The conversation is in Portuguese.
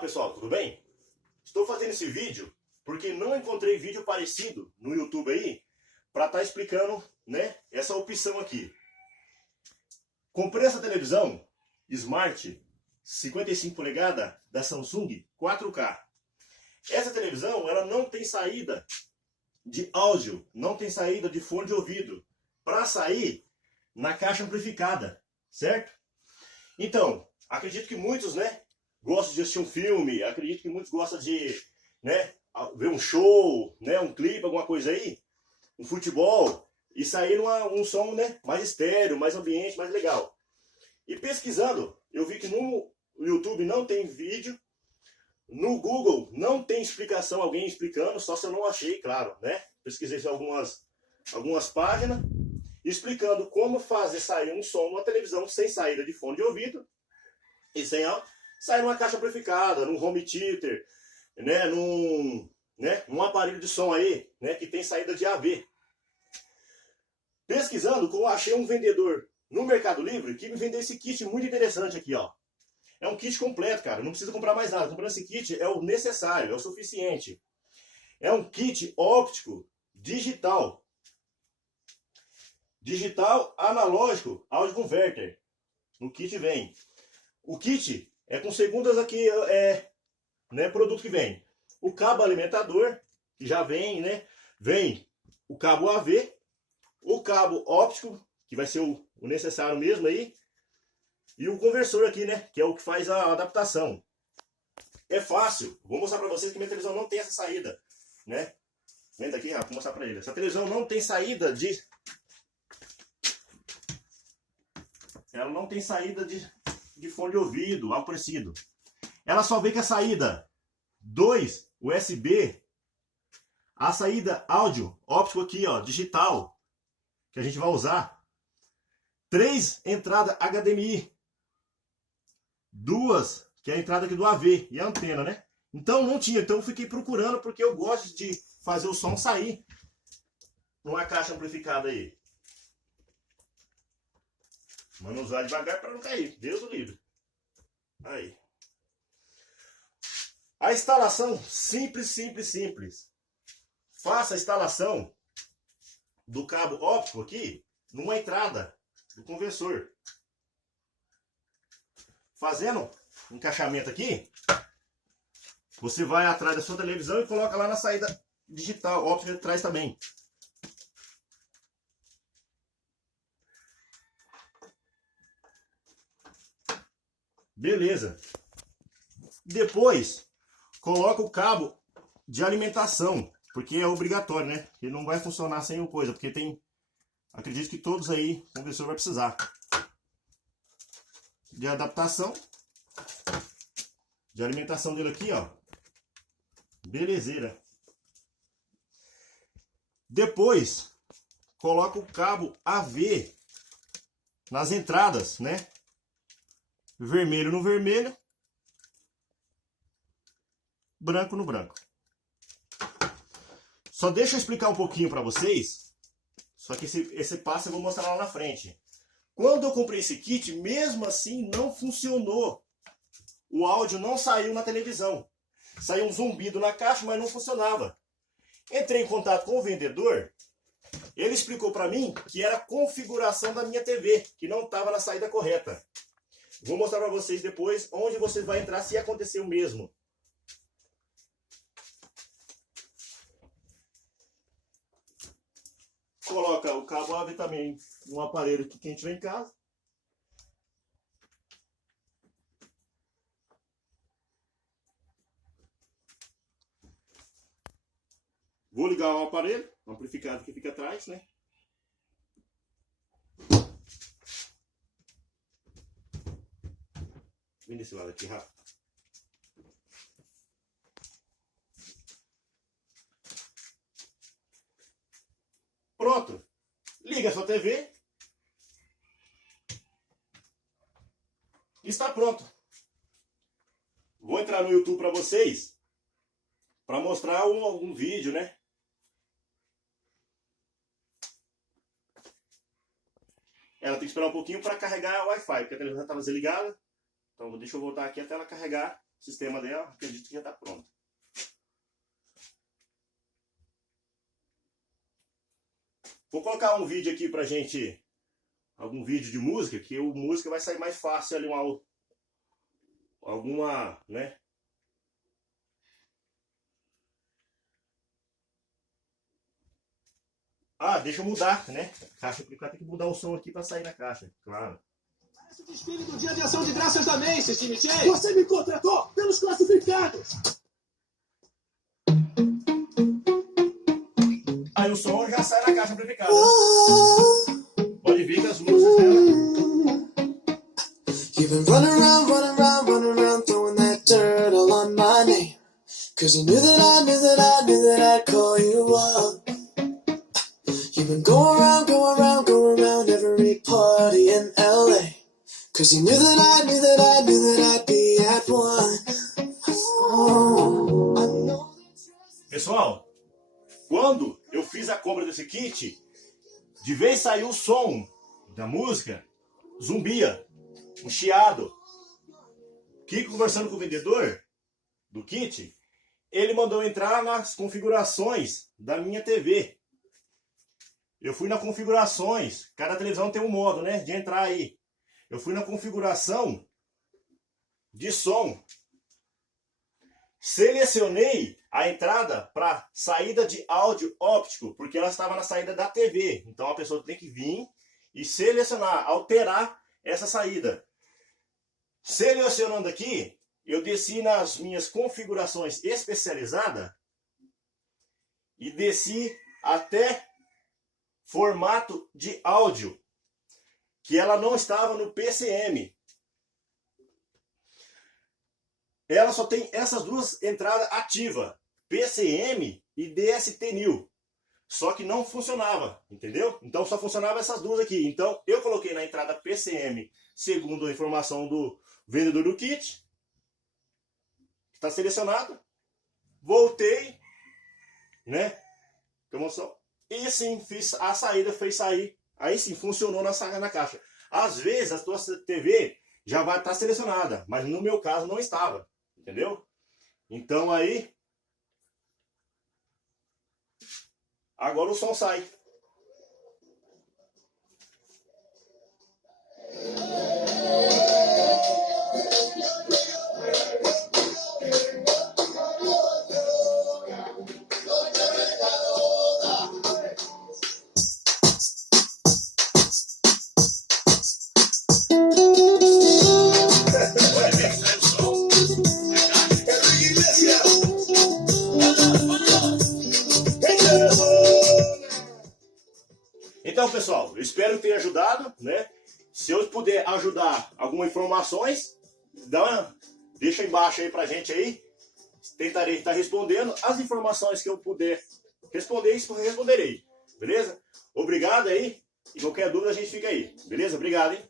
pessoal, tudo bem? Estou fazendo esse vídeo porque não encontrei vídeo parecido no YouTube aí para estar explicando, né, essa opção aqui. Comprei essa televisão Smart 55 polegadas da Samsung 4K. Essa televisão ela não tem saída de áudio, não tem saída de fone de ouvido para sair na caixa amplificada, certo? Então, acredito que muitos, né, gostam de assistir um filme, acredito que muitos gostam de, né, ver um show, né, um clipe, alguma coisa aí, um futebol, e sair um som, né, mais estéreo, mais ambiente, mais legal. E pesquisando, eu vi que no YouTube não tem vídeo, no Google não tem explicação, alguém explicando, só se eu não achei, claro, né? Pesquisei algumas páginas explicando como fazer sair um som numa televisão sem saída de fone de ouvido e sem áudio, sair numa caixa amplificada, num home theater, né, num aparelho de som aí, né, que tem saída de AV. Pesquisando, eu achei um vendedor no Mercado Livre que me vendeu esse kit muito interessante aqui, ó. É um kit completo, cara, não precisa comprar mais nada. Comprando esse kit é o necessário, é o suficiente. É um kit óptico digital. Digital analógico áudio converter. No kit vem. O kit é com segundas aqui, né, produto que vem. O cabo alimentador, que já vem, né? Vem o cabo AV, o cabo óptico, que vai ser o necessário mesmo aí. E o conversor aqui, né? Que é o que faz a adaptação. É fácil. Vou mostrar para vocês que minha televisão não tem essa saída, né? Vem daqui, vou mostrar para ele. Essa televisão não tem saída de... Ela não tem saída de fone de ouvido, algo parecido. Ela só vem com a saída 2 USB, a saída áudio óptico aqui, ó, digital, que a gente vai usar. 3 entradas HDMI. 2, que é a entrada aqui do AV e a antena, né? Então não tinha, então eu fiquei procurando porque eu gosto de fazer o som sair numa caixa amplificada aí. Manusear devagar para não cair, Deus o livre. Aí. A instalação, simples, simples, simples. Faça a instalação do cabo óptico aqui numa entrada do conversor. Fazendo um encaixamento aqui, você vai atrás da sua televisão e coloca lá na saída digital, óptica atrás também. Beleza. Depois, coloca o cabo de alimentação, porque é obrigatório, né? Ele não vai funcionar sem o coisa, porque tem... Acredito que todos aí, o conversor vai precisar de adaptação, de alimentação dele aqui, ó. Belezeira. Depois, coloca o cabo AV nas entradas, né? Vermelho no vermelho, branco no branco. Só deixa eu explicar um pouquinho para vocês. Só que esse passo eu vou mostrar lá na frente. Quando eu comprei esse kit, mesmo assim não funcionou. O áudio não saiu na televisão. Saiu um zumbido na caixa, mas não funcionava. Entrei em contato com o vendedor. Ele explicou para mim que era a configuração da minha TV, que não estava na saída correta. Vou mostrar para vocês depois onde você vai entrar se acontecer o mesmo. Coloca o cabo AV também no aparelho que a gente vem em casa. Vou ligar o aparelho, o amplificado que fica atrás, né? Vem desse lado aqui, rápido. Pronto. Liga a sua TV. Está pronto. Vou entrar no YouTube para vocês, para mostrar um vídeo, né? Ela tem que esperar um pouquinho para carregar o Wi-Fi, porque a televisão estava desligada. Então deixa eu voltar aqui até ela carregar O sistema dela, acredito que já está pronto. Vou colocar um vídeo aqui pra gente, algum vídeo de música, que o música vai sair mais fácil ali, alguma, né? Ah, deixa eu mudar, né? Caixa amplificada, tem que mudar o som aqui pra sair na caixa, claro. Parece o desfile do Dia de Ação de Graças da Macy's, time J. Você me contratou pelos classificados. Aí o som já sai na caixa amplificada. Pode vir que as luzes dela. You've been running around, throwing that dirt all on my name. Cause you knew that I'd call you up. You've been going around every party in LA. Cause you knew that I'd be at one. Oh, I know. Pessoal, quando eu fiz a compra desse kit, de vez saiu o som da música, zumbia, um chiado. Kiko conversando com o vendedor do kit, ele mandou entrar nas configurações da minha TV. Eu fui na configurações, cada televisão tem um modo, né, de entrar aí. Eu fui na configuração de som. Selecionei a entrada para saída de áudio óptico, porque ela estava na saída da TV. Então a pessoa tem que vir e selecionar, alterar essa saída. Selecionando aqui, eu desci nas minhas configurações especializadas e desci até formato de áudio, que ela não estava no PCM. Ela só tem essas duas entradas ativas, PCM e DST-NIL. Só que não funcionava, entendeu? Então só funcionava essas duas aqui. Então eu coloquei na entrada PCM, segundo a informação do vendedor do kit. Está selecionado. Voltei, né? E sim, fiz a saída, fez sair. Aí sim, funcionou na caixa. Às vezes a tua TV já vai estar selecionada, mas no meu caso não estava. Entendeu? Então aí, agora o som sai. Então, pessoal, eu espero que tenha ajudado, né? Se eu puder ajudar algumas informações, deixa embaixo aí pra gente aí. Tentarei estar respondendo. As informações que eu puder responder, responderei. Beleza? Obrigado aí. E qualquer dúvida a gente fica aí. Beleza? Obrigado, hein?